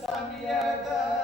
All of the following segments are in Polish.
Samyaga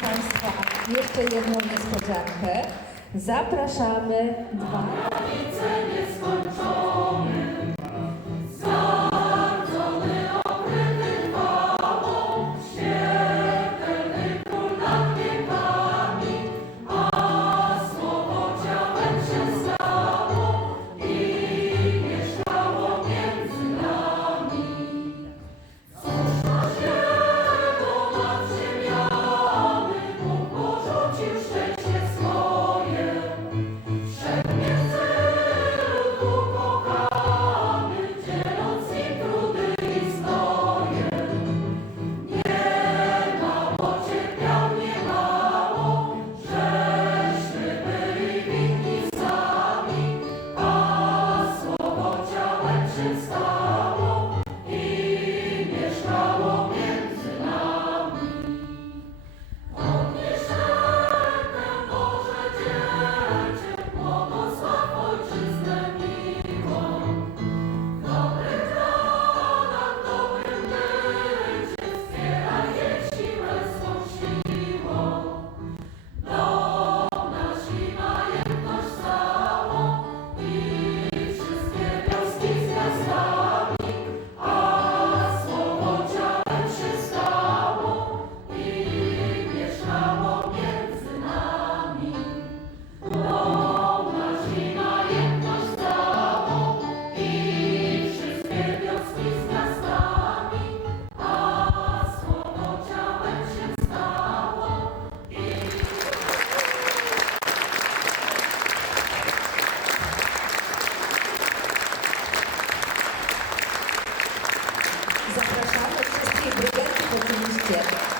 Państwa jeszcze jedną niespodziankę. Zapraszamy dwa. университет.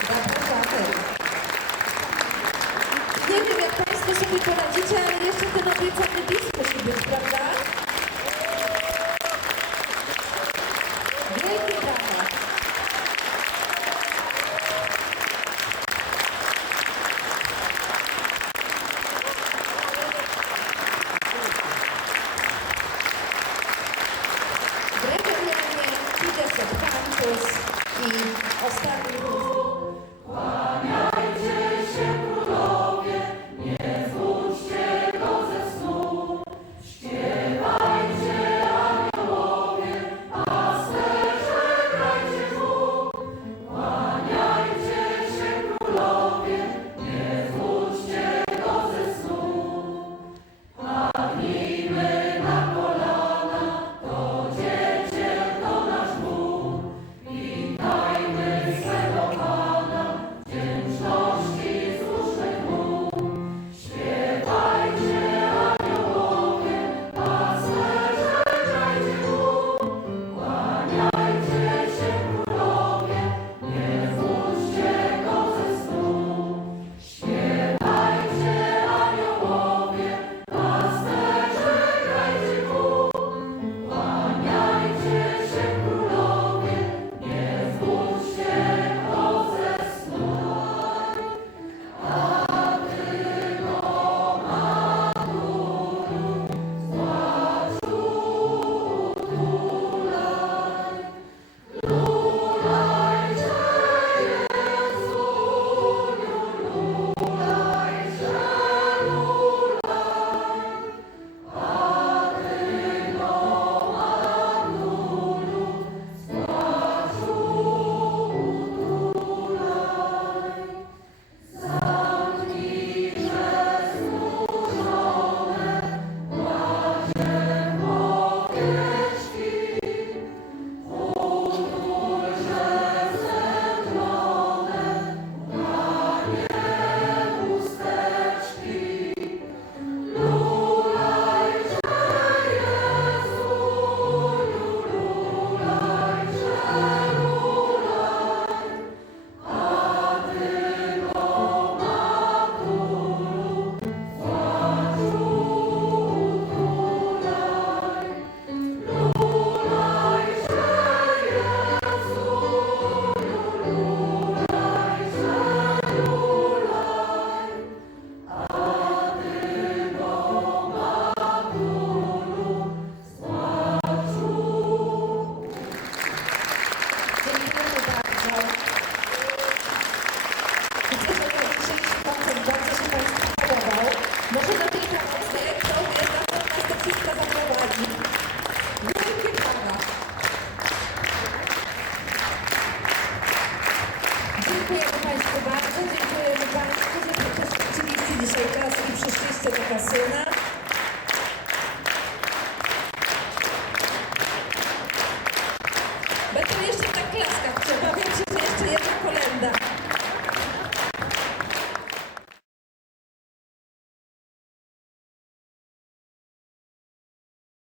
Sena